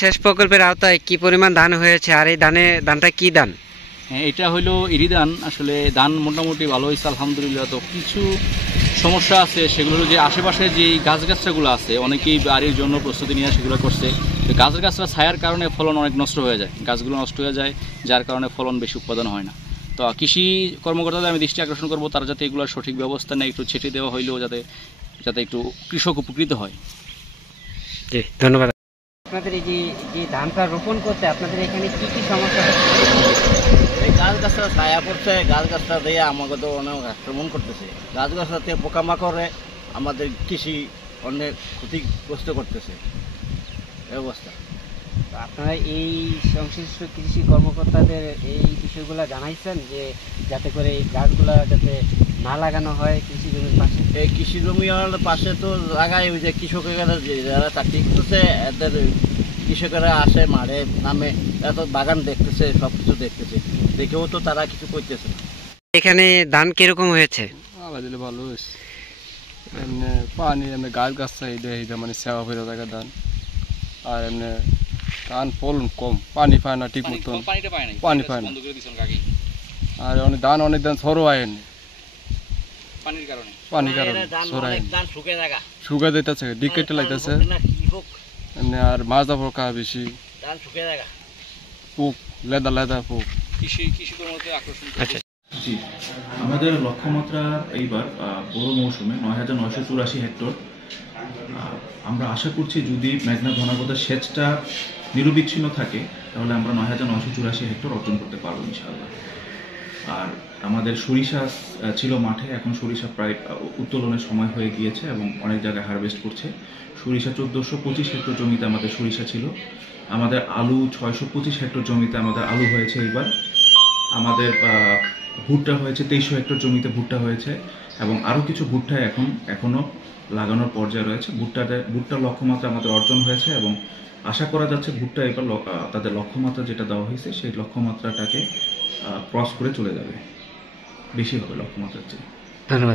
সেচ প্রকল্পের আওতায় কি পরিমাণ ধান হয়েছে আর এই ধানটা কি ধান? এটা হলো ইরি ধান। আসলে ধান মোটামুটি ভালো হয়েছে আলহামদুলিল্লাহ। তো কিছু সমস্যা আছে, সেগুলো হলো যে আশেপাশে যে গাছগাছরাগুলো আছে অনেকেই বাড়ির জন্য প্রস্তুতি নিয়ে সেগুলো করছে। তো গাছগাছরা ছায়ার কারণে ফলন অনেক নষ্ট হয়ে যায়, গাছগুলো নষ্ট হয়ে যায়, যার কারণে ফলন বেশি উৎপাদন হয় না। তো কৃষি কর্মকর্তাদের আমি দৃষ্টি আকর্ষণ করবো, তারা যাতে এগুলো সঠিক ব্যবস্থা নেয়, একটু ছেটে দেওয়া হইলেও যাতে একটু কৃষক উপকৃত হয়। জি, ধন্যবাদ। আপনাদের এই যে ধানটা রোপণ করতে আপনাদের এখানে কি কি সমস্যা হচ্ছে? এই গাছ গাছটা ছায়া পড়ছে, গাছ গাছটা দিয়ে আমাকে তো অনেক আক্রমণ করতেছে। গাছ গাছটাতে পোকামাকড়ে আমাদের কৃষি অনেক ক্ষতিগ্রস্ত করতেছে এই অবস্থা। আপনারা এই সংশ্লিষ্ট কৃষি কর্মকর্তাদের এই বিষয়গুলো জানাইছেন যে যাতে করে এই গাছগুলো যাতে না লাগানো হয় কৃষি জমির পাশে? এই কৃষি জমির পাশে তো লাগাই, ওই যে কৃষকেরা যারা চাকরি করতেছে এদের কৃষকেরা আসে মাঠে নামে, এরা তো বাগান দেখতেছে, সব কিছু দেখতেছে, দেখেও তো তারা কিছু করতেছে না। এখানে ধান কিরকম হয়েছে? ভালো হয়েছে। এমনি পানি এমনি গাছ গাছ চাহিদা মানে সেবা ফেরা থাকা ধান। আর এমনি ধান ফলন কম, পানি পায় না ঠিক মতন, পানি পায় না। আর ধান অনেক ধান সরো আয়নি পানির কারণে শুকা দিতেছে, ডিক কেটে লাগতেছে এমনি। আর মাজা পোকা বেশি, পোক লেদা লেদা পোক। জি, আমাদের লক্ষ্যমাত্রা এইবার বড় মৌসুমে ৯,৯৮৪ হেক্টর। আমরা আশা করছি যদি মেঘনা ঘনাগতের সেচটা নিরবিচ্ছিন্ন থাকে তাহলে আমরা ৯,৯৮৪ হেক্টর অর্জন করতে পারবো ইনশাআল্লাহ। আর আমাদের সরিষা ছিল মাঠে, এখন সরিষা প্রায় উত্তোলনের সময় হয়ে গিয়েছে এবং অনেক জায়গায় হারভেস্ট করছে। সরিষা ১৪২৫ হেক্টর জমিতে আমাদের সরিষা ছিল। আমাদের আলু ৬২৫ হেক্টর জমিতে আমাদের আলু হয়েছে এইবার। আমাদের ভুট্টা হয়েছে ২৩০০ হেক্টর জমিতে ভুট্টা হয়েছে এবং আরও কিছু ভুট্টা এখনও লাগানোর পর্যায়ে রয়েছে। ভুট্টার লক্ষ্যমাত্রা আমাদের অর্জন হয়েছে এবং আশা করা যাচ্ছে ভুট্টা এবার তাদের লক্ষ্যমাত্রা যেটা দেওয়া হয়েছে সেই লক্ষ্যমাত্রাটাকে ক্রস করে চলে যাবে, বেশি হবে লক্ষ্যমাত্রার চেয়ে। ধন্যবাদ।